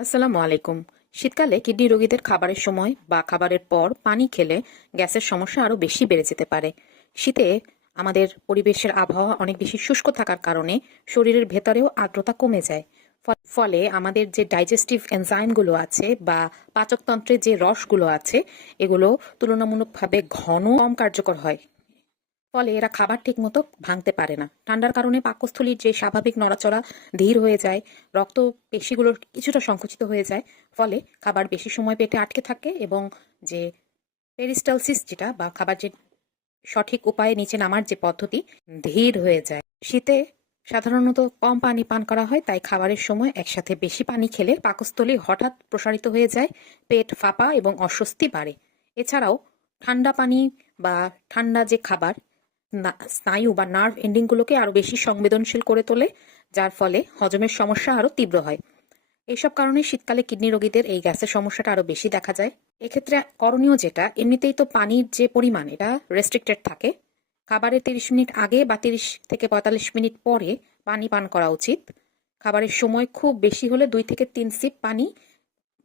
আসসালামু আলাইকুম। শীতকালে কিডনি রোগীদের খাবারের সময় বা খাবারের পর পানি খেলে গ্যাসের সমস্যা আরো বেশি বেড়ে যেতে পারে। শীতে আমাদের পরিবেশের আবহাওয়া অনেক বেশি শুষ্ক থাকার কারণে শরীরের ভেতরেও আর্দ্রতা কমে যায়। ফলে আমাদের যে ডাইজেস্টিভ এনজাইমগুলো আছে বা পাচকতন্ত্রের যে রসগুলো আছে এগুলো তুলনামূলকভাবে ঘন কম কার্যকর হয়। ফলে এরা খাবার ঠিকমতো ভাঙতে পারে না। ঠান্ডার কারণে পাকস্থলীর যে স্বাভাবিক নড়াচড়া ধীর হয়ে যায়, রক্ত পেশিগুলোর কিছুটা সংকুচিত হয়ে যায়। ফলে খাবার বেশি সময় পেটে আটকে থাকে এবং যে পেরিস্টালসিস যেটা বা খাবার যে সঠিক উপায়ে নিচে নামার যে পদ্ধতি ধীর হয়ে যায়। শীতে সাধারণত কম পানি পান করা হয়, তাই খাবারের সময় একসাথে বেশি পানি খেলে পাকস্থলী হঠাৎ প্রসারিত হয়ে যায়, পেট ফাঁপা এবং অস্বস্তি বাড়ে। এছাড়াও ঠান্ডা পানি বা ঠান্ডা যে খাবার স্নায়ু বা নার্ভ এন্ডিংগুলোকে আরো বেশি সংবেদনশীল করে তোলে, যার ফলে হজমের সমস্যা আরো তীব্র হয়। এইসব কারণে শীতকালে কিডনি রোগীদের এই গ্যাসের সমস্যাটা আরো বেশি দেখা যায়। এক্ষেত্রে করণীয় যেটা, এমনিতেই তো পানির যে পরিমাণ এটা রেস্ট্রিক্টেড থাকে। খাবারের 30 মিনিট আগে বা 30 থেকে 45 মিনিট পরে পানি পান করা উচিত। খাবারের সময় খুব বেশি হলে 2 থেকে 3 সিপ পানি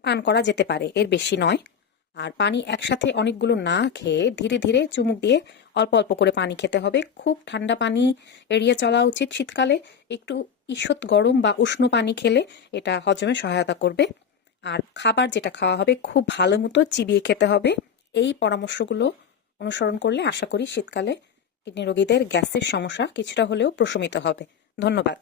পান করা যেতে পারে, এর বেশি নয়। আর পানি একসাথে অনেকগুলো না খেয়ে ধীরে ধীরে চুমুক দিয়ে অল্প অল্প করে পানি খেতে হবে। খুব ঠান্ডা পানি এড়িয়ে চলা উচিত শীতকালে। একটু ঈষৎ গরম বা উষ্ণ পানি খেলে এটা হজমে সহায়তা করবে। আর খাবার যেটা খাওয়া হবে খুব ভালো মতো চিবিয়ে খেতে হবে। এই পরামর্শগুলো অনুসরণ করলে আশা করি শীতকালে কিডনি রোগীদের গ্যাসের সমস্যা কিছুটা হলেও প্রশমিত হবে। ধন্যবাদ।